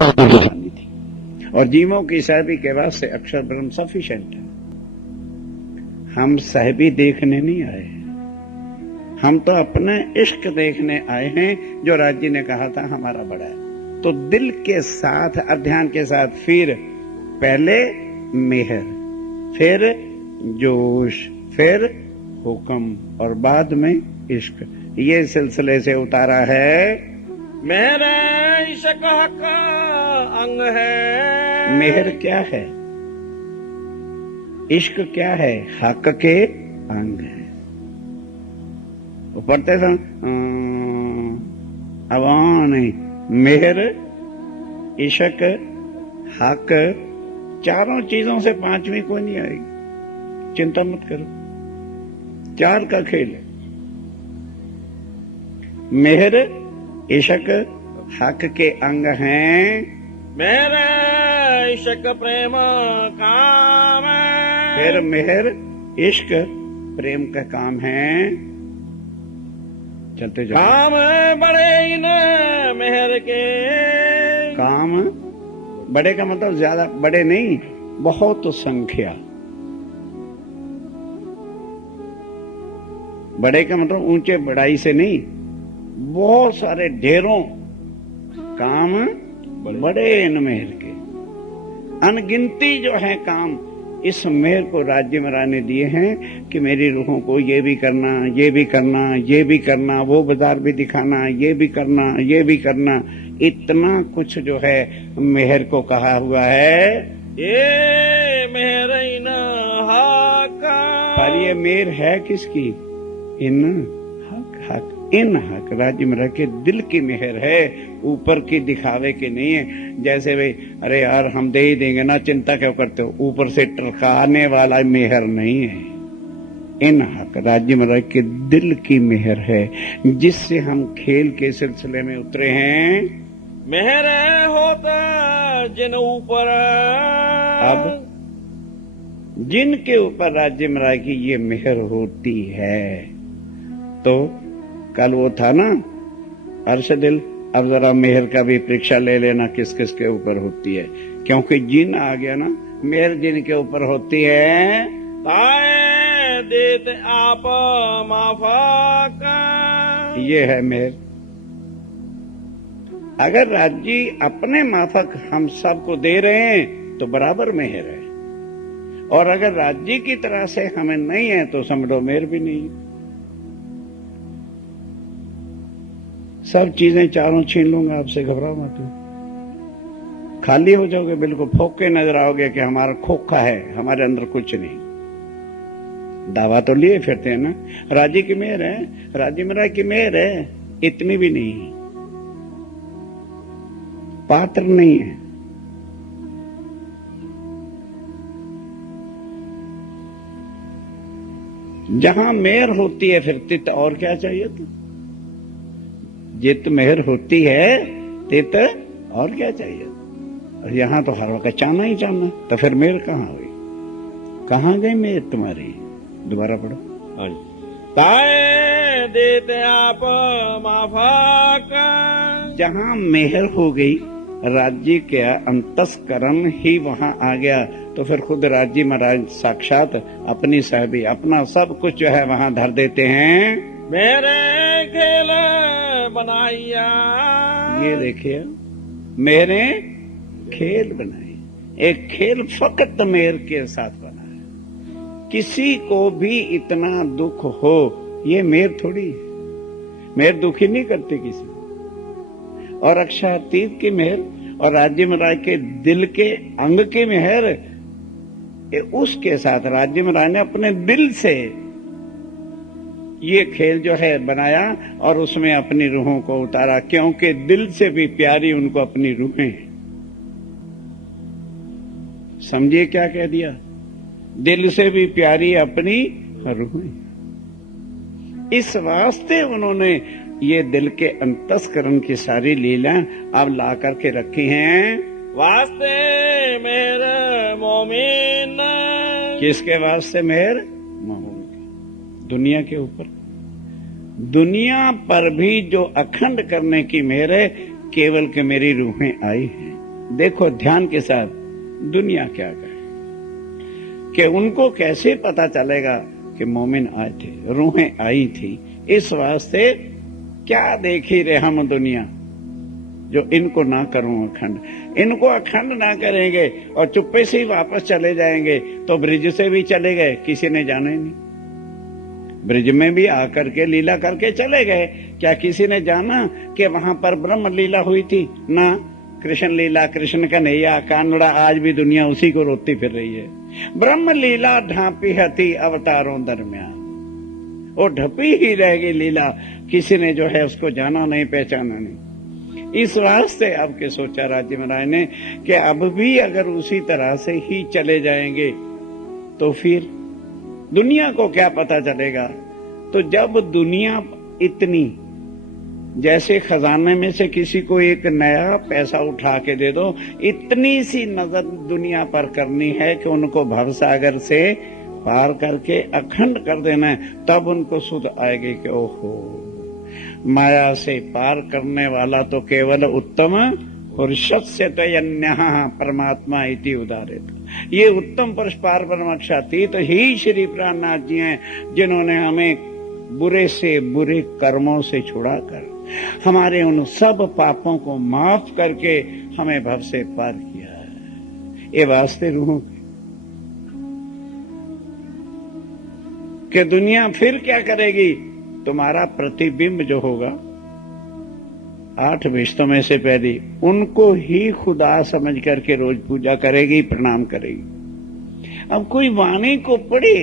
थी। और जीवों की साहबी के वास्ते अक्षर ब्रह्म सफिशिएंट है। हम साहबी देखने नहीं आए, हम तो अपने इश्क देखने आए हैं, जो राज्य ने कहा था हमारा बड़ा है। तो दिल के साथ, अध्ययन के साथ, फिर पहले मेहर, फिर जोश, फिर हुक्म और बाद में इश्क, ये सिलसिले से उतारा है। मेरे इश्क हक अंग है। मेहर क्या है, इश्क क्या है? हक के अंग है। वो पढ़ते थे अवान मेहर इश्क हक, चारों चीजों से पांचवी कोई नहीं आएगी, चिंता मत करो, चार का खेल है। मेहर इश्क हक के अंग हैं। मेरे इश्क प्रेम काम है। फिर मेहर इश्क प्रेम का काम है। चलते जाओ। काम बड़े इन मेहर के। काम बड़े का मतलब ज्यादा बड़े नहीं, बहुत संख्या। बड़े का मतलब ऊंचे बड़ाई से नहीं, बहुत सारे ढेरों काम बड़े इन मेहर के। अनगिनती जो है काम इस मेहर को राज्य महाराज ने दिए हैं कि मेरी रूहों को ये भी करना, ये भी करना, ये भी करना, वो बाजार भी दिखाना, ये भी करना, ये भी करना, इतना कुछ जो है मेहर को कहा हुआ है। ये मेहर इन हक, पर ये मेहर है किसकी? इन हक, हक इन हक राज्य में रह के दिल की मेहर है, ऊपर की दिखावे की नहीं है। जैसे भाई अरे यार हम दे ही देंगे ना, चिंता क्यों करते हो, ऊपर से टरकाने वाला मेहर नहीं है। इन हक राज्य में रह के दिल की मेहर है, जिससे हम खेल के सिलसिले में उतरे हैं। मेहर होता जिन ऊपर, अब जिनके ऊपर राज्य में रह की ये मेहर होती है, तो कल वो था ना अर्शदिल, अब जरा मेहर का भी परीक्षा ले लेना किस किस के ऊपर होती है, क्योंकि जिन आ गया ना, मेहर जिन के ऊपर होती है। ताए देते आप माफक, ये है मेहर। अगर राज्य अपने माफक हम सबको दे रहे हैं तो बराबर मेहर है, और अगर राज्य की तरह से हमें नहीं है तो समझो मेहर भी नहीं है। सब चीजें चारों छीन लूंगा आपसे, घबराओ मत, खाली हो जाओगे, बिल्कुल फोक के नजर आओगे कि हमारा खोखा है, हमारे अंदर कुछ नहीं। दावा तो लिए फिरते हैं ना, राज्य की मेहर है, राज्य महाराज की मेहर है, इतनी भी नहीं, पात्र नहीं है। जहां मेहर होती है फिर तित और क्या चाहिए? तो जित मेहर होती है तित और क्या चाहिए? और यहां तो हर वक्त चाहना ही चाहना, तो फिर मेहर कहां हुई, कहां गई मेहर तुम्हारी? दोबारा पढ़ो। ताए देते आप माफक, जहां मेहर हो गई, राज्य का अंतस्करण ही वहां आ गया, तो फिर खुद राज्य महाराज साक्षात अपनी साहबी, अपना सब कुछ जो है वहां धर देते हैं। मेरे खेल बनाइया, ये देखिए मेरे खेल बनाए, एक खेल फकत मेहर के साथ बना है। किसी को भी इतना दुख हो, ये मेहर थोड़ी है, मेहर दुखी नहीं करती किसी को। और अक्षातीत की मेहर और राज्य महाराज के दिल के अंग की मेहर, उसके साथ राज्य महाराज ने अपने दिल से ये खेल जो है बनाया और उसमें अपनी रूहों को उतारा, क्योंकि दिल से भी प्यारी उनको अपनी रूहें हैं। समझिए क्या कह दिया, दिल से भी प्यारी अपनी रूहें। इस वास्ते उन्होंने ये दिल के अंतस्करण की सारी लीला अब ला करके रखी हैं। वास्ते मेहर मोमिन, किसके वास्ते मेहर? मोमिन। दुनिया के ऊपर, दुनिया पर भी जो अखंड करने की मेहर है, केवल के मेरी रूहें आई हैं, देखो ध्यान के साथ दुनिया क्या कहे, कि उनको कैसे पता चलेगा कि मोमिन आए थे, रूहें आई थी। इस वास्ते क्या देख ही रहे हम दुनिया, जो इनको ना करूं अखंड, इनको अखंड ना करेंगे और चुप्पे से ही वापस चले जाएंगे तो ब्रिज से भी चले गए, किसी ने जाना ही नहीं। ब्रिज में भी आकर के लीला करके चले गए, क्या किसी ने जाना कि वहां पर ब्रह्म लीला हुई थी? ना, कृष्ण लीला, कृष्ण कन्हैया, कानड़ा, आज भी दुनिया उसी को रोती फिर रही है। ब्रह्म लीला ढांपी हती अवतारों दरमियान, वो ढपी ही रहेगी लीला, किसी ने जो है उसको जाना नहीं, पहचाना नहीं। इस वास्ते अब के सोचा राज्य महाराज ने कि अब भी अगर उसी तरह से ही चले जाएंगे तो फिर दुनिया को क्या पता चलेगा। तो जब दुनिया इतनी, जैसे खजाने में से किसी को एक नया पैसा उठा के दे दो, इतनी सी नजर दुनिया पर करनी है कि उनको भवसागर से पार करके अखंड कर देना है, तब उनको सुध आएगी कि ओहो, माया से पार करने वाला तो केवल उत्तम पुरुषस्य से तयन्यः परमात्मा इति उदाहरित। ये उत्तम पुरुष पार ब्रह्मक्षातीत ही श्री प्राणनाथ जी हैं, जिन्होंने हमें बुरे से बुरे कर्मों से छुड़ाकर हमारे उन सब पापों को माफ करके हमें भव से पार किया है। ये वास्ते रूहों कि दुनिया फिर क्या करेगी, तुम्हारा प्रतिबिंब जो होगा 8 विश्तों में से पहले, उनको ही खुदा समझ करके रोज पूजा करेगी, प्रणाम करेगी। अब कोई वाणी को पढ़े,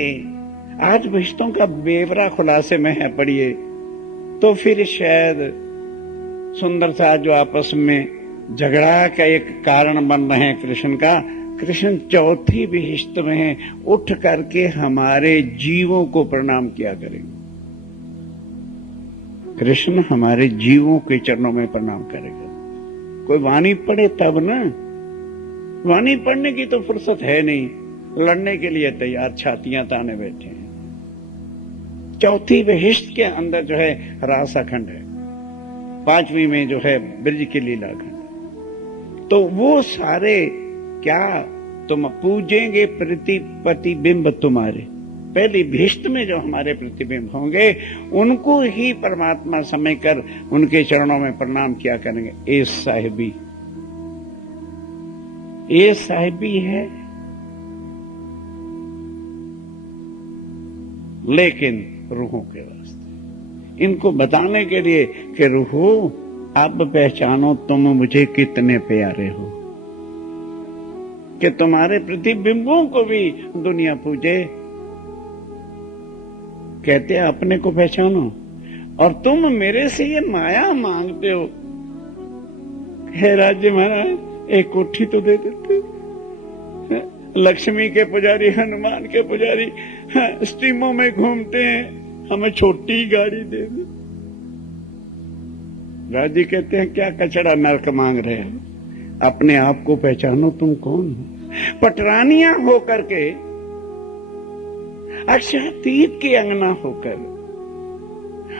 8 विश्तों का बेवरा खुलासे में है, पढ़िए तो फिर शायद सुंदर सा जो आपस में झगड़ा का एक कारण बन रहे हैं कृष्ण का, कृष्ण चौथी विहिष्ट में उठ करके हमारे जीवों को प्रणाम किया करेंगे। कृष्ण हमारे जीवों के चरणों में प्रणाम करेगा। कोई वाणी पढ़े तब ना, वाणी पढ़ने की तो फुर्सत है नहीं, लड़ने के लिए तैयार छातियां ताने बैठे हैं। चौथी विहिष्ट के अंदर जो है रासाखंड है, 5वीं में जो है ब्रज की लीला खंड। तो वो सारे क्या तुम पूजेंगे प्रतिबिंब तुम्हारे, पहली भिष्ट में जो हमारे प्रतिबिंब होंगे उनको ही परमात्मा समझ कर उनके चरणों में प्रणाम किया करेंगे। ए साहिबी, ये साहिबी है, लेकिन रूहों के वास्ते, इनको बताने के लिए कि रूहो अब पहचानो तुम मुझे कितने प्यारे हो, कि तुम्हारे प्रतिबिंबों को भी दुनिया पूजे। कहते हैं अपने को पहचानो, और तुम मेरे से ये माया मांगते हो। हे राज्य महाराज एक कोठी तो दे देते, लक्ष्मी के पुजारी, हनुमान के पुजारी स्टीमों में घूमते हैं, हमें छोटी गाड़ी दे दे। राजी कहते हैं क्या कचड़ा नरक मांग रहे हैं, अपने आप को पहचानो तुम कौन हो। पटरानियां होकर के, अक्षातीत के अंगना होकर,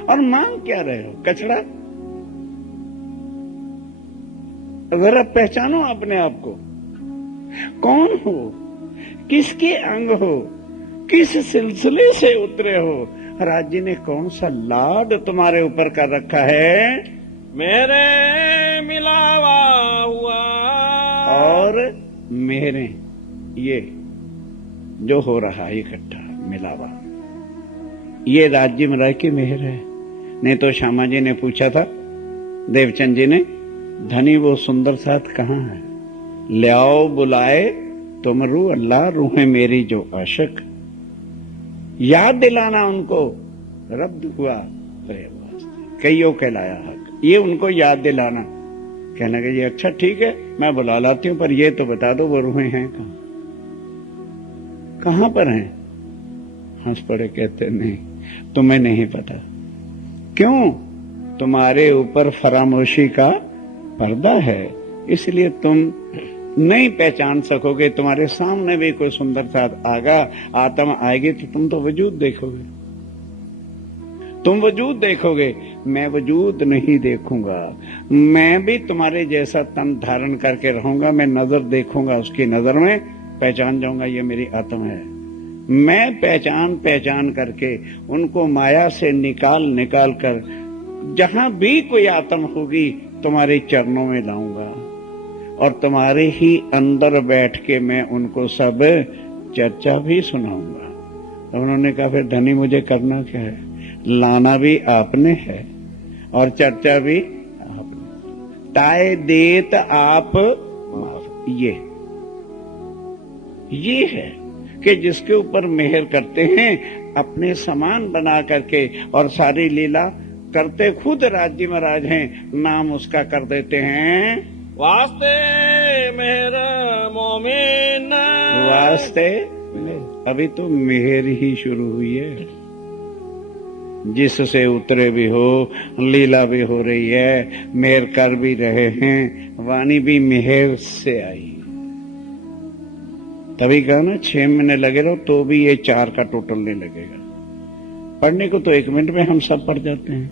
और मांग क्या रहे हो, कचड़ा। जरा पहचानो अपने आप को, कौन हो, किसके अंग हो, किस सिलसिले से उतरे हो। राज्य ने कौन सा लाड तुम्हारे ऊपर कर रखा है, मेरे मिलावा हुआ और मेरे, ये जो हो रहा है इकट्ठा मिलावा, ये राज्य में रह के मेहर है। नहीं तो श्यामा जी ने पूछा था देवचंद जी ने, धनी वो सुंदर साथ कहाँ है, ले आओ बुलाए तुम रू अल्लाह, रूहें मेरी जो आशिक। याद दिलाना उनको, रब्द हुआ प्रेम वास्ते, कईयों कहलाया हक, ये उनको याद दिलाना। कहने लगे ये अच्छा ठीक है मैं बुला लाती हूं, पर ये तो बता दो वो रूहें हैं कहाँ, कहां पर हैं। हंस पड़े, कहते नहीं तुम्हें नहीं पता। क्यों, तुम्हारे ऊपर फरामोशी का पर्दा है, इसलिए तुम नहीं पहचान सकोगे। तुम्हारे सामने भी कोई सुंदर साथ आगा आत्मा आएगी तो तुम तो वजूद देखोगे, तुम वजूद देखोगे, मैं वजूद नहीं देखूंगा। मैं भी तुम्हारे जैसा तन धारण करके रहूंगा। मैं नजर देखूंगा, उसकी नजर में पहचान जाऊंगा ये मेरी आत्मा है। मैं पहचान करके उनको माया से निकाल कर जहां भी कोई आत्मा होगी तुम्हारे चरणों में लाऊंगा और तुम्हारे ही अंदर बैठ के मैं उनको सब चर्चा भी सुनाऊंगा। तो उन्होंने कहा फिर धनी मुझे करना क्या है? लाना भी आपने है और चर्चा भी आपने। ताए देत आप माफ। ये है कि जिसके ऊपर मेहर करते हैं अपने समान बना करके और सारी लीला करते खुद राज्य महाराज हैं, नाम उसका कर देते हैं वास्ते मेरा मोमिन। वास्ते अभी तो मेहर ही शुरू हुई है। जिससे उतरे भी हो, लीला भी हो रही है, मेहर कर भी रहे हैं, वाणी भी मेहर से आई। तभी कहा ना 6 महीने लगे रहो तो भी ये 4 का टोटल नहीं लगेगा। पढ़ने को तो 1 मिनट में हम सब पढ़ जाते हैं।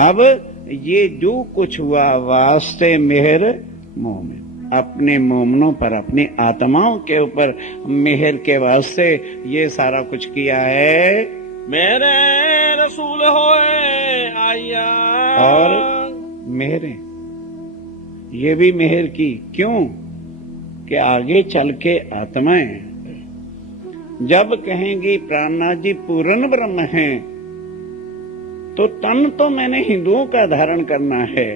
अब ये जो कुछ हुआ वास्ते मेहर मोमिन, अपने मोमनों पर, अपनी आत्माओं के ऊपर मेहर के वास्ते ये सारा कुछ किया है। मेरे रसूल होए आया। और मेहरे ये भी मेहर की क्यों कि आगे चल के आत्माएं जब कहेंगी प्राणनाथ जी पूर्ण ब्रह्म हैं, तो तन तो मैंने हिंदुओं का धारण करना है,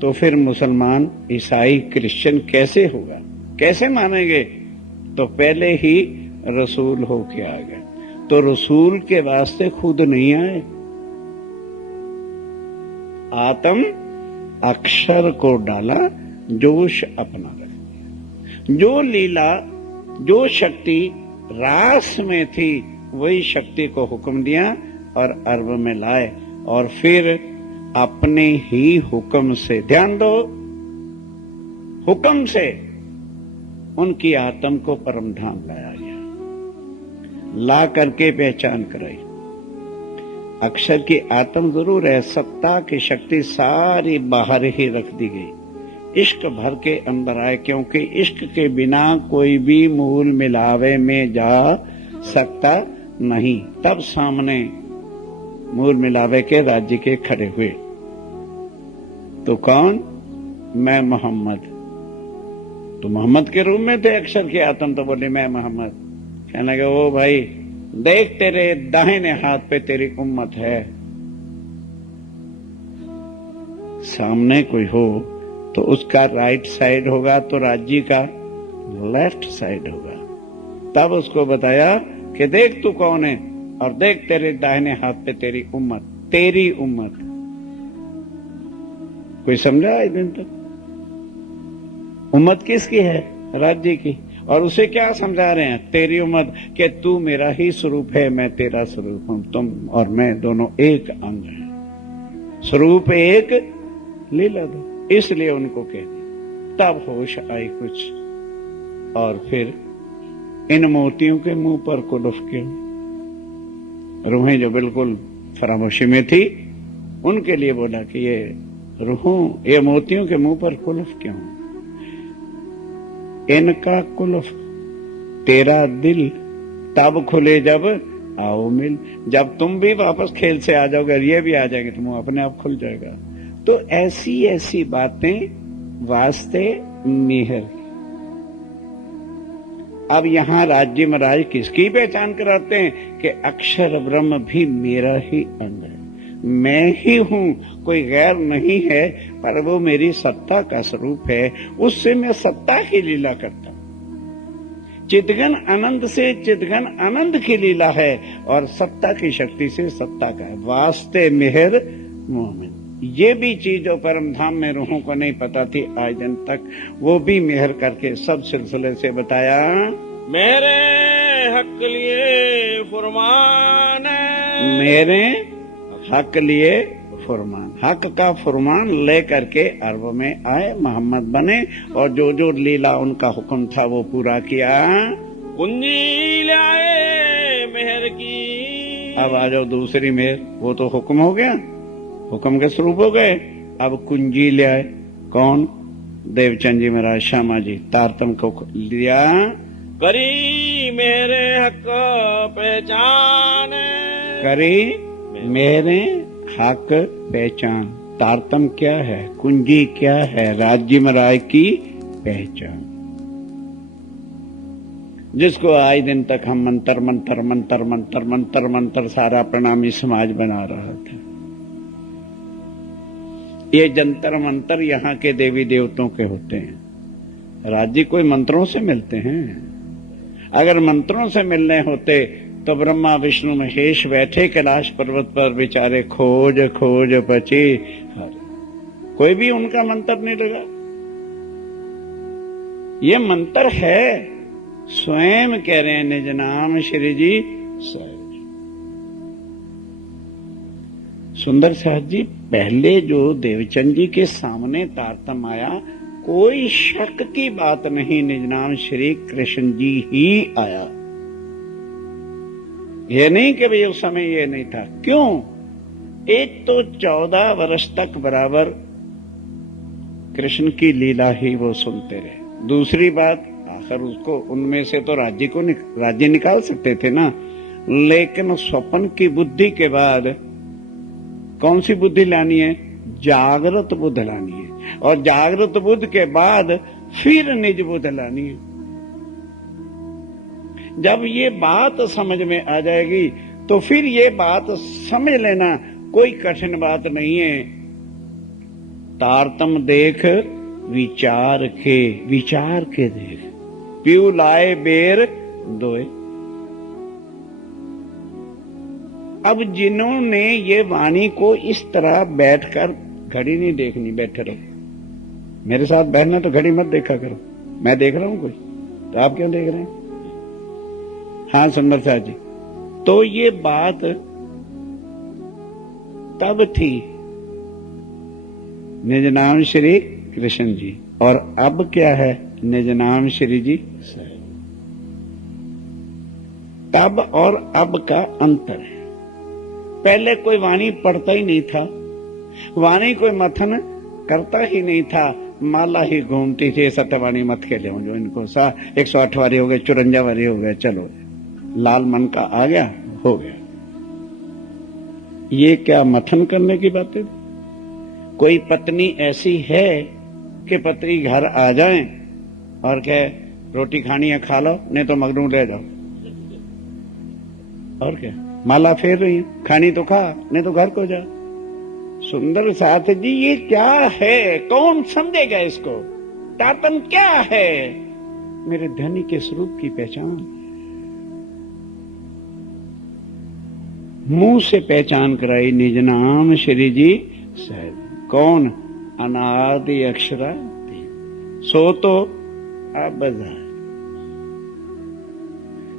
तो फिर मुसलमान, ईसाई, क्रिश्चियन कैसे होगा, कैसे मानेंगे? तो पहले ही रसूल होके आ गए। तो रसूल के वास्ते खुद नहीं आए, आत्म अक्षर को डाला, जोश अपना रख दिया। जो लीला, जो शक्ति रास में थी वही शक्ति को हुक्म दिया और अर्ब में लाए और फिर अपने ही हुक्म से, ध्यान दो, हुक्म से उनकी आत्म को परम धाम लाया गया, ला करके पहचान कराई। अक्षर की आत्म जरूर है, सत्ता की शक्ति सारी बाहर ही रख दी गई, इश्क भर के अंदर आए, क्योंकि इश्क के बिना कोई भी मूल मिलावे में जा सकता नहीं। तब सामने मूल मिलावे के राज्य के खड़े हुए। तो कौन? मैं मोहम्मद। तो मोहम्मद के रूप में थे अक्षर की आत्म, तो बोले मैं मोहम्मद। कहने लगे ओ भाई देख तेरे दाहिने हाथ पे तेरी उम्मत है, सामने कोई हो तो उसका राइट साइड होगा तो राज्य का लेफ्ट साइड होगा। तब उसको बताया कि देख तू कौन है और देख तेरे दाहिने हाथ पे तेरी उम्मत, तेरी उम्मत। कोई समझा इस दिन तक? उम्मत किसकी है? राज्य की। और उसे क्या समझा रहे हैं? तेरी उम्मत, कि तू मेरा ही स्वरूप है, मैं तेरा स्वरूप हूं, तुम और मैं दोनों एक अंग हैं, स्वरूप एक, लीला दो। इसलिए उनको कह दिया। तब होश आई कुछ और फिर इन मोतियों के मुंह पर कुलफ क्यों? रूहें जो बिल्कुल फरामोशी में थी उनके लिए बोला कि ये रूहों, ये मोतियों के मुंह पर कुलफ क्यों? इनका कुलफ तेरा दिल तब खुले जब आओ मिल। जब तुम भी वापस खेल से आ जाओगे, ये भी आ जाएंगे, तुम अपने आप खुल जाएगा। तो ऐसी ऐसी बातें वास्ते मेहर। अब यहां राज्य महाराज किसकी पहचान कराते हैं कि अक्षर ब्रह्म भी मेरा ही अंग है, मैं ही हूं, कोई गैर नहीं है, पर वो मेरी सत्ता का स्वरूप है, उससे मैं सत्ता की लीला करता हूं। चिदघन आनंद से चिदघन आनंद की लीला है और सत्ता की शक्ति से सत्ता का है। वास्ते मेहर मोमिन। ये भी चीज जो परम धाम में रूहों को नहीं पता थी आज दिन तक, वो भी मेहर करके सब सिलसिले से बताया। मेरे हक लिए फरमान, मेरे हक लिए फरमान, हक का फरमान ले करके अरब में आए, मोहम्मद बने और जो जो लीला उनका हुक्म था वो पूरा किया। कुंजी लाए मेहर की, अब आ जाओ दूसरी मेहर, वो तो हुक्म हो गया, हुक्म के स्वरूप हो गए। अब कुंजी ले आए, कौन? देवचंद जी महाराज, श्यामा जी, तारतम को लिया। करी मेरे हक पहचान, करी मेरे हक पहचान। तारतम क्या है, कुंजी क्या है? राज्य महाराज की पहचान, जिसको आज दिन तक हम मंत्र मंत्र मंत्र मंत्र मंत्र मंत्र सारा प्रणामी समाज बना रहा था। ये जंतर मंत्र यहाँ के देवी देवताओं के होते हैं। राज्य कोई मंत्रों से मिलते हैं? अगर मंत्रों से मिलने होते तो ब्रह्मा विष्णु महेश बैठे कैलाश पर्वत पर बेचारे खोज खोज बचे, कोई भी उनका मंत्र नहीं लगा। ये मंत्र है, स्वयं कह रहे हैं निज नाम श्री जी सहज। सुंदर सहज जी, पहले जो देवचंद जी के सामने तारतम आया, कोई शक की बात नहीं, निज नाम श्री कृष्ण जी ही आया। ये नहीं कि भाई उस समय ये नहीं था। क्यों? एक तो 14 वर्ष तक बराबर कृष्ण की लीला ही वो सुनते रहे। दूसरी बात, आखिर उसको उनमें से तो राज्य निकाल सकते थे ना, लेकिन स्वप्न की बुद्धि के बाद कौन सी बुद्धि लानी है? जागृत बुद्ध लानी है, और जागृत बुद्ध के बाद फिर निज बुद्ध लानी है। जब ये बात समझ में आ जाएगी तो फिर ये बात समझ लेना कोई कठिन बात नहीं है। तारतम देख विचार के देख, पीऊ लाए बेर दोए। अब जिन्होंने ये वाणी को इस तरह बैठकर, घड़ी नहीं देखनी, बैठे रहो मेरे साथ, बैठना तो घड़ी मत देखा करो, मैं देख रहा हूं कोई, तो आप क्यों देख रहे हैं? हाँ सुंदर साहब जी, तो ये बात तब थी निज नाम श्री कृष्ण जी, और अब क्या है? निज नाम श्री जी सहज। तब और अब का अंतर है। पहले कोई वाणी पढ़ता ही नहीं था, वाणी कोई मथन करता ही नहीं था, माला ही घूमती थी। सत्यवाणी मत के ले जो इनको 108 वारी हो गए, 54 वारी हो गए, चलो लाल मन का आ गया, हो गया। ये क्या मथन करने की बातें? कोई पत्नी ऐसी है कि पति घर आ जाए और कहे रोटी खानी है खा लो, नहीं तो मगरू ले जाओ, और क्या माला फेर रही है, खानी तो खा, नहीं तो घर को जा। सुंदर साथ जी, ये क्या है? कौन समझेगा इसको? तारतम क्या है? मेरे धनी के स्वरूप की पहचान, मुंह से पहचान कराई, निज नाम श्री जी सहज। कौन? अनादि अक्षरा, सो तो अब जाहिर।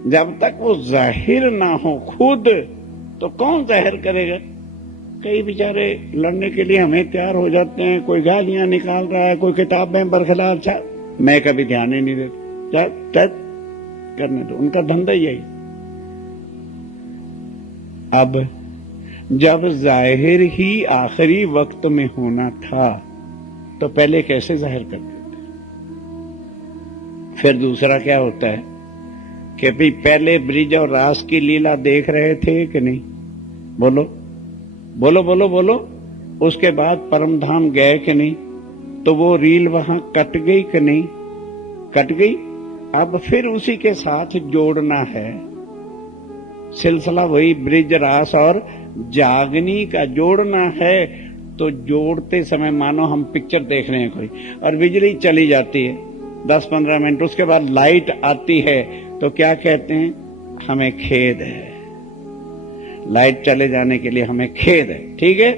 जब तक वो जाहिर ना हो खुद, तो कौन जाहिर करेगा? कई बेचारे लड़ने के लिए हमें तैयार हो जाते हैं, कोई गालियां निकाल रहा है, कोई किताब में बरखलाफ, अच्छा मैं कभी ध्यान ही नहीं देता, करने दो, उनका धंधा यही। अब जब जाहिर ही आखिरी वक्त में होना था, तो पहले कैसे जाहिर करते थे? फिर दूसरा क्या होता है कि भाई पहले ब्रिज और रास की लीला देख रहे थे कि नहीं? बोलो बोलो बोलो बोलो। उसके बाद परमधाम गए कि नहीं? तो वो रील वहां कट गई कि नहीं? कट गई। अब फिर उसी के साथ जोड़ना है, सिलसिला वही ब्रिज रास और जागनी का जोड़ना है। तो जोड़ते समय मानो हम पिक्चर देख रहे हैं कोई, और बिजली चली जाती है 10-15 मिनट, उसके बाद लाइट आती है, तो क्या कहते हैं? हमें खेद है, लाइट चले जाने के लिए हमें खेद है, ठीक है।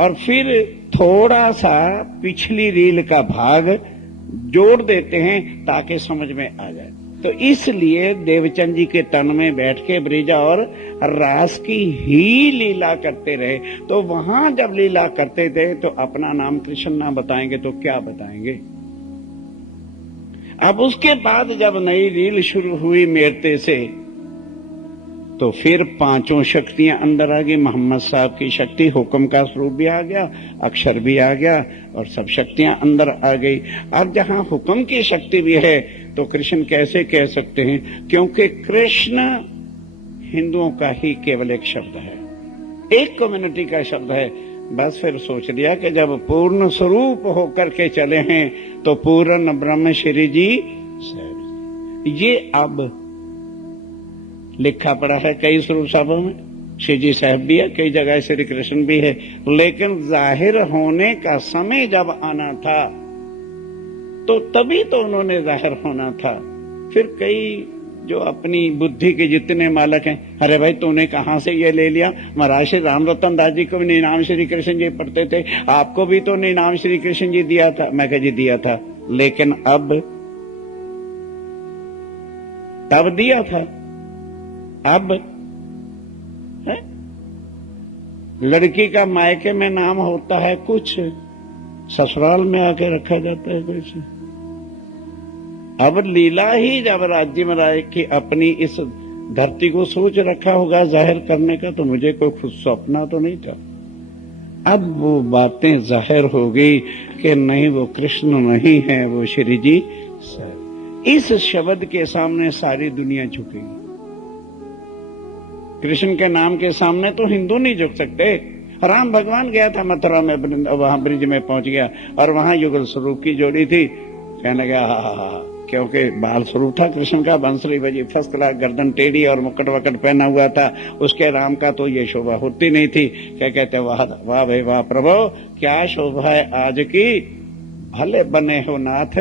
और फिर थोड़ा सा पिछली रील का भाग जोड़ देते हैं ताकि समझ में आ जाए। तो इसलिए देवचंद जी के तन में बैठ के ब्रिजा और रास की ही लीला करते रहे। तो वहां जब लीला करते थे तो अपना नाम कृष्ण ना बताएंगे तो क्या बताएंगे? अब उसके बाद जब नई रील शुरू हुई मेरते से, तो फिर पांचों शक्तियां अंदर आ गई। मोहम्मद साहब की शक्ति, हुक्म का स्वरूप भी आ गया, अक्षर भी आ गया और सब शक्तियां अंदर आ गई। अब जहां हुक्म की शक्ति भी है तो कृष्ण कैसे कह सकते हैं? क्योंकि कृष्ण हिंदुओं का ही केवल एक शब्द है, एक कम्युनिटी का शब्द है। बस फिर सोच लिया कि जब पूर्ण स्वरूप होकर के चले हैं तो पूर्ण ब्रह्म श्री जी साहब। ये अब लिखा पड़ा है कई स्वरूप साहबों में, श्री जी साहब भी है, कई जगह श्री कृष्ण भी है, लेकिन जाहिर होने का समय जब आना था तो तभी तो उन्होंने जाहिर होना था। फिर कई जो अपनी बुद्धि के जितने मालक हैं, अरे भाई तूने कहां से ये ले लिया? महाराज श्री राम रतन दास जी को भी निनाम श्री कृष्ण जी पढ़ते थे, आपको भी तो निनाम श्री कृष्ण जी दिया था। मैं कह जी दिया था, लेकिन अब तब दिया था, अब है? लड़की का मायके में नाम होता है कुछ, ससुराल में आके रखा जाता है कुछ। अब लीला ही जब राज्य में राय की अपनी इस धरती को सोच रखा होगा जाहिर करने का, तो मुझे कोई खुद सपना तो नहीं था। अब वो बातें जाहिर हो गई कि नहीं, वो कृष्ण नहीं है, वो श्री जी साहब। इस शब्द के सामने सारी दुनिया झुकेगी। कृष्ण के नाम के सामने तो हिंदू नहीं झुक सकते। राम भगवान गया था मथुरा में, वहां ब्रिज में पहुंच गया और वहां युगल स्वरूप की जोड़ी थी, कहने लगा हा, क्योंकि बाल स्वरूप था कृष्ण का, बंसरी बजी, फर्स्ट क्लास, गर्दन टेढ़ी और मुकुट वकट पहना हुआ था। उसके राम का तो ये शोभा होती नहीं थी। क्या कहते, वाह वाह भाई वाह प्रभु, क्या शोभा है आज की, भले बने हो नाथ,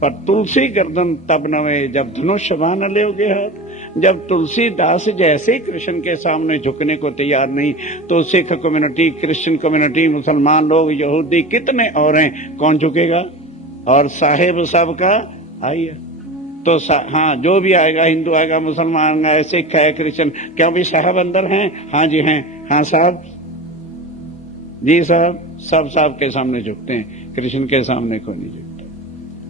पर तुलसी गर्दन तब नवे जब धनुष बाण लेओगे हाथ। जब तुलसीदास जैसे कृष्ण के सामने झुकने को तैयार नहीं, तो सिख कम्युनिटी, क्रिश्चियन कम्युनिटी, मुसलमान लोग, यहूदी, कितने और हैं, कौन झुकेगा? और साहेब सबका आइए तो हाँ, जो भी आएगा, हिंदू आएगा, मुसलमान आएगा, सिख है, क्रिश्चियन, क्या भी साहब अंदर हैं? हाँ जी हैं। हाँ साहब जी साहब, सब साहब के सामने झुकते हैं, कृष्ण के सामने को नहीं झुकते।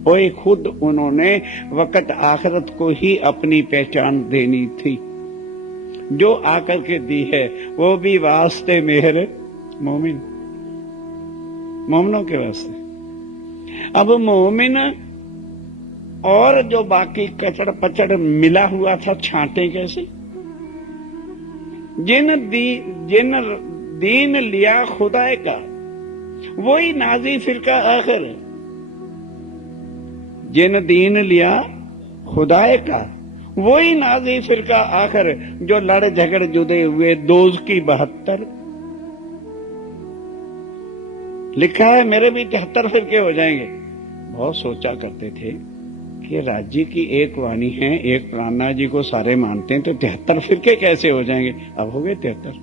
वही खुद उन्होंने वक़्त आखिरत को ही अपनी पहचान देनी थी, जो आकर के दी है, वो भी वास्ते मेरे मोमिन, मोमिनों के वास्ते। अब मोमिन और जो बाकी कचड़ पचड़ मिला हुआ था, छांटे कैसे? जिन दीन लिया खुदाए का, वही नाजी फिरका आखिर। जिन दीन लिया खुदाए का, वही नाजी फिरका आखिर, जो लड़ झगड़ जुदे हुए दोज की 72। लिखा है मेरे भी 73 फिरके हो जाएंगे। बहुत सोचा करते थे कि राज्य की एक वाणी है, एक प्राणनाथ जी को सारे मानते हैं, तो 73 फिरके कैसे हो जाएंगे? अब हो गए 73।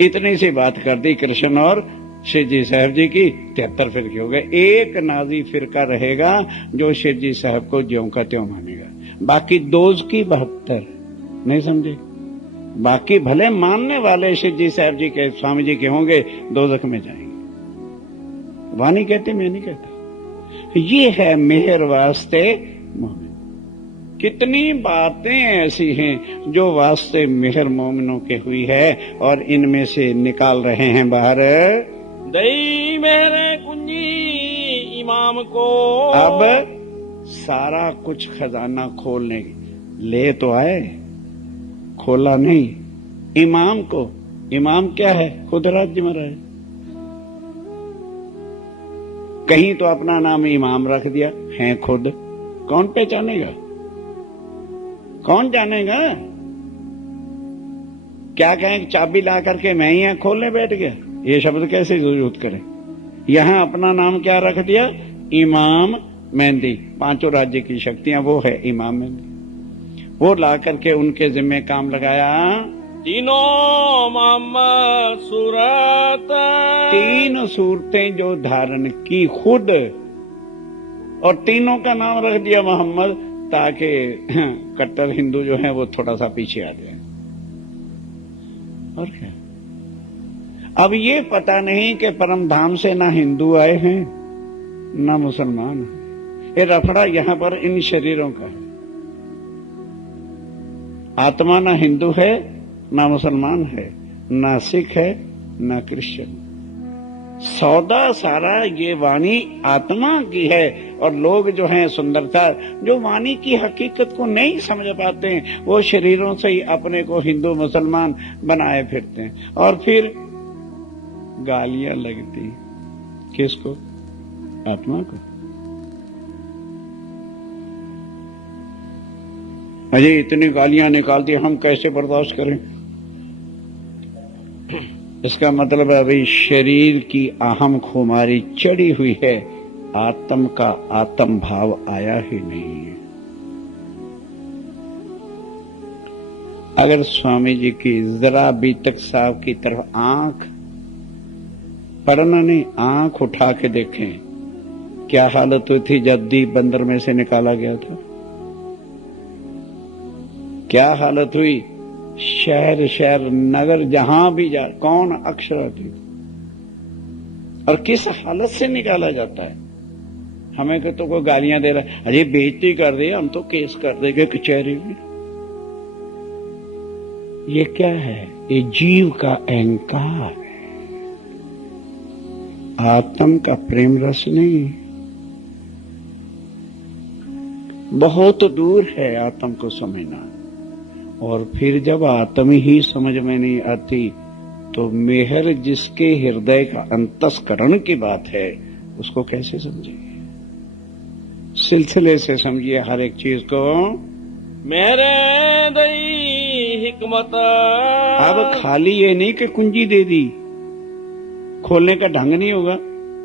इतनी सी बात कर दी कृष्ण और श्री जी साहब जी की, 73 फिरके हो गए। एक नाजी फिरका रहेगा जो श्री जी साहब को ज्यों का त्यों मानेगा, बाकी दोज की 72। नहीं समझे? बाकी भले मानने वाले श्री जी साहब जी के, स्वामी जी के होंगे, दोजख में जाएंगे। वाणी कहते, मैं नहीं कहता। ये है मेहर वास्ते मोमिन। कितनी बातें ऐसी हैं जो वास्ते मेहर मोमिनों के हुई है, और इनमें से निकाल रहे हैं बाहर। दई मेरे कुंजी इमाम को, अब सारा कुछ खजाना खोलने ले तो आए, खोला नहीं। इमाम को, इमाम क्या है? खुद राज्य में रहे। कहीं तो अपना नाम इमाम रख दिया है खुद, कौन पहचानेगा? कौन जानेगा? क्या कहें, चाबी ला करके मैं ही खोलने बैठ गया, ये शब्द कैसे यूज करें? यहां अपना नाम क्या रख दिया? इमाम मेहंदी। पांचों राज्य की शक्तियां वो है इमाम मेहंदी, वो ला करके उनके जिम्मे काम लगाया। तीनों मोहम्मद सूरत, 3 सूरतें जो धारण की खुद, और तीनों का नाम रख दिया मोहम्मद, ताकि कट्टर हिंदू जो है वो थोड़ा सा पीछे आ जाए। और क्या? अब ये पता नहीं कि परम धाम से ना हिंदू आए हैं ना मुसलमान है। ये रफड़ा यहां पर इन शरीरों का है। आत्मा ना हिंदू है, ना मुसलमान है, ना सिख है, ना क्रिश्चियन। सौदा सारा ये वाणी आत्मा की है। और लोग जो हैं सुंदरता, जो वाणी की हकीकत को नहीं समझ पाते हैं, वो शरीरों से ही अपने को हिंदू मुसलमान बनाए फिरते हैं। और फिर गालियां लगती किसको? आत्मा को। अजय इतनी गालियां निकालती, हम कैसे बर्दाश्त करें? इसका मतलब है भाई शरीर की अहम खुमारी चढ़ी हुई है, आत्म का आत्म भाव आया ही नहीं है। अगर स्वामी जी की जरा बीतक साहब की तरफ आंख पढ़ना नहीं, आंख उठा के देखें क्या हालत हुई थी जब दीप बंदर में से निकाला गया था। क्या हालत हुई, शहर शहर नगर जहां भी जा, कौन अक्षर थी और किस हालत से निकाला जाता है। हमें तो कोई गालियां दे रहा है, अरे बेइज्जती कर दी, हम तो केस कर देंगे कचहरी में। ये क्या है? ये जीव का अहंकार है, आत्म का प्रेम रस नहीं। बहुत दूर है आत्म को समझना। और फिर जब आत्म ही समझ में नहीं आती तो मेहर जिसके हृदय का अंतस्करण की बात है उसको कैसे समझेंगे? सिलसिले से समझिए हर एक चीज को। मेरे दई हिकमत। अब खाली ये नहीं कि कुंजी दे दी, खोलने का ढंग नहीं होगा।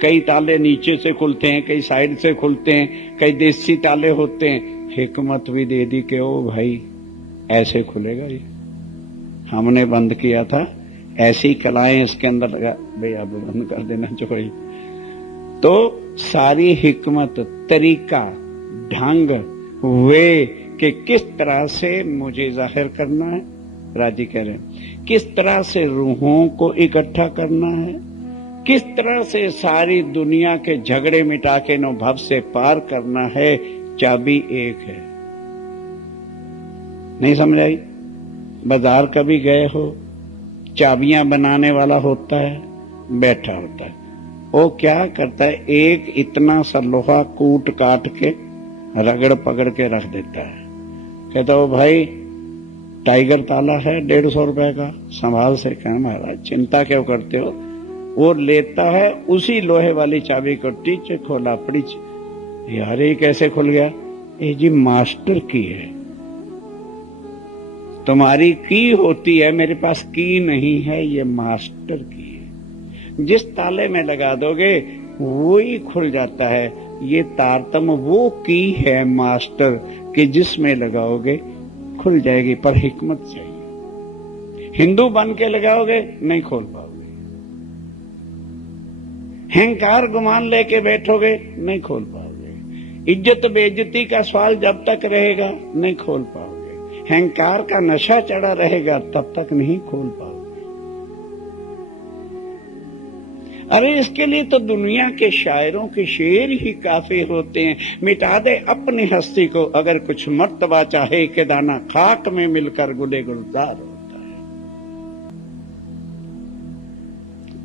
कई ताले नीचे से खुलते हैं, कई साइड से खुलते हैं, कई देसी ताले होते हैं। हिकमत भी दे दी कि ओ भाई ऐसे खुलेगा ये, हमने बंद किया था, ऐसी कलाएं इसके अंदर लगा, भाई अब बंद कर देना चाहिए। तो सारी हिकमत, तरीका, ढंग, वे कि किस तरह से मुझे जाहिर करना है, राजी कह रहे हैं, किस तरह से रूहों को इकट्ठा करना है, किस तरह से सारी दुनिया के झगड़े मिटा के नो भव से पार करना है। चाबी एक है। नहीं समझ आई? बाजार कभी गए हो, चाबियां बनाने वाला होता है, बैठा होता है, वो क्या करता है, एक इतना सा लोहा कूट काट के रगड़ पकड़ के रख देता है। कहता हो भाई टाइगर ताला है 150 रुपए का, संभाल से। कह महाराज चिंता क्यों करते हो? वो लेता है उसी लोहे वाली चाबी को, टीच खोला पड़ीच, यार ये कैसे खुल गया? ये जी मास्टर की है। तुम्हारी की होती है, मेरे पास की नहीं है, ये मास्टर की है। जिस ताले में लगा दोगे वो ही खुल जाता है। ये तारतम वो की है मास्टर कि जिसमें लगाओगे खुल जाएगी, पर हिकमत चाहिए। हिंदू बन के लगाओगे नहीं खोल पाओगे। अहंकार गुमान लेके बैठोगे नहीं खोल पाओगे। इज्जत बेइज्जती का सवाल जब तक रहेगा नहीं खोल पाओगे। अहंकार का नशा चढ़ा रहेगा तब तक नहीं खोल पाओगे। अरे इसके लिए तो दुनिया के शायरों के शेर ही काफी होते हैं। मिटा दे अपनी हस्ती को अगर कुछ मर्तबा चाहे के दाना खाक में मिलकर गुले गुलजार होता है।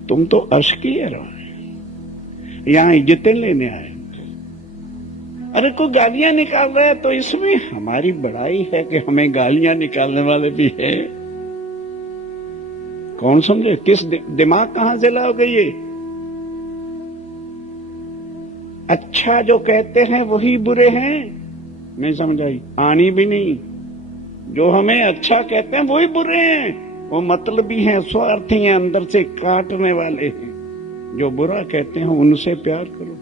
तुम तो अर्श किए रहो, यहां इज्जतें लेने आए। अरे कोई गालियां निकाल रहा है तो इसमें हमारी बड़ाई है कि हमें गालियां निकालने वाले भी है। कौन समझे? किस दिमाग कहां से लाओगे ये? अच्छा जो कहते हैं वही बुरे हैं, नहीं समझ आई? आनी भी नहीं। जो हमें अच्छा कहते हैं वही बुरे हैं, वो मतलबी हैं, स्वार्थी हैं, अंदर से काटने वाले हैं। जो बुरा कहते हैं उनसे प्यार करो,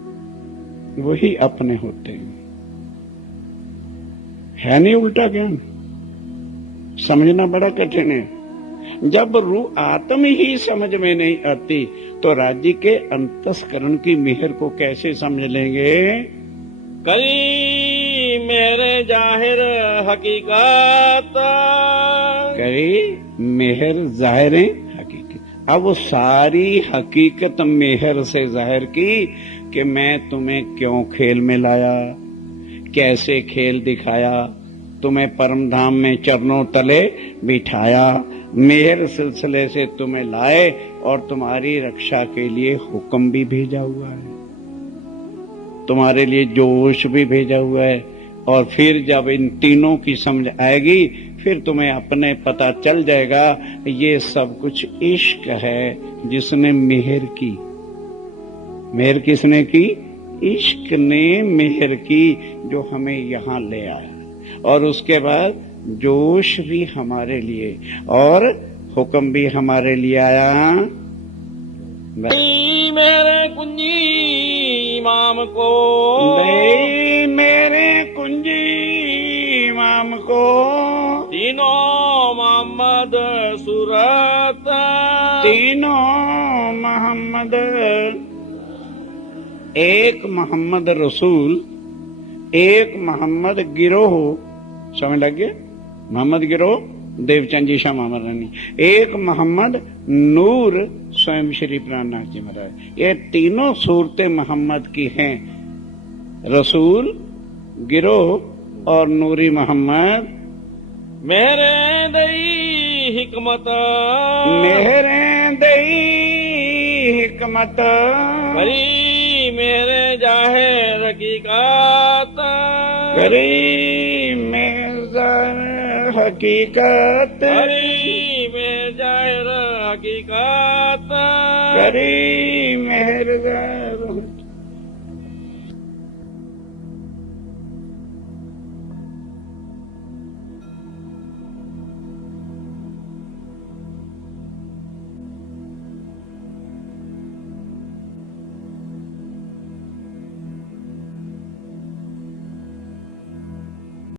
वही अपने होते हैं। है नहीं उल्टा ज्ञान? समझना बड़ा कठिन है। जब रूह आत्म ही समझ में नहीं आती तो राज्य के अंतस्करण की मेहर को कैसे समझ लेंगे? करी मेरे जाहिर हकीकत। करी मेहर जाहिर हकीकत। अब वो सारी हकीकत मेहर से जाहिर की कि मैं तुम्हें क्यों खेल में लाया, कैसे खेल दिखाया, तुम्हें परम धाम में चरणों तले बिठाया, मेहर सिलसिले से तुम्हें लाए और तुम्हारी रक्षा के लिए हुक्म भी भेजा हुआ है, तुम्हारे लिए जोश भी भेजा हुआ है। और फिर जब इन तीनों की समझ आएगी फिर तुम्हें अपने पता चल जाएगा ये सब कुछ इश्क है जिसने मेहर की। मेहर किसने की? इश्क ने मेहर की, जो हमें यहाँ ले आया। और उसके बाद जोश भी हमारे लिए और हुक्म भी हमारे लिए आया। दई मेरे कुंजी इमाम को, दई मेरे कुंजी इमाम को, तीनों मोहम्मद सूरत, तीनों मोहम्मद, एक मोहम्मद रसूल, एक मोहम्मद गिरोह, समझ लग गया? मोहम्मद गिरोह देवचंद जी शाह मोहम्मद रानी, एक मोहम्मद नूर स्वयं श्री प्राणनाथ जी महाराज। ये तीनों सूरतें मोहम्मद की हैं, रसूल, गिरोह और नूरी मोहम्मद। मेरे दई हिकमत, मेरे दई हिकमत, करी मेरे जाहिर हकीकत, करी मेरा हकीकत, करी मेरे जाहिर हकीकत, करी मेहर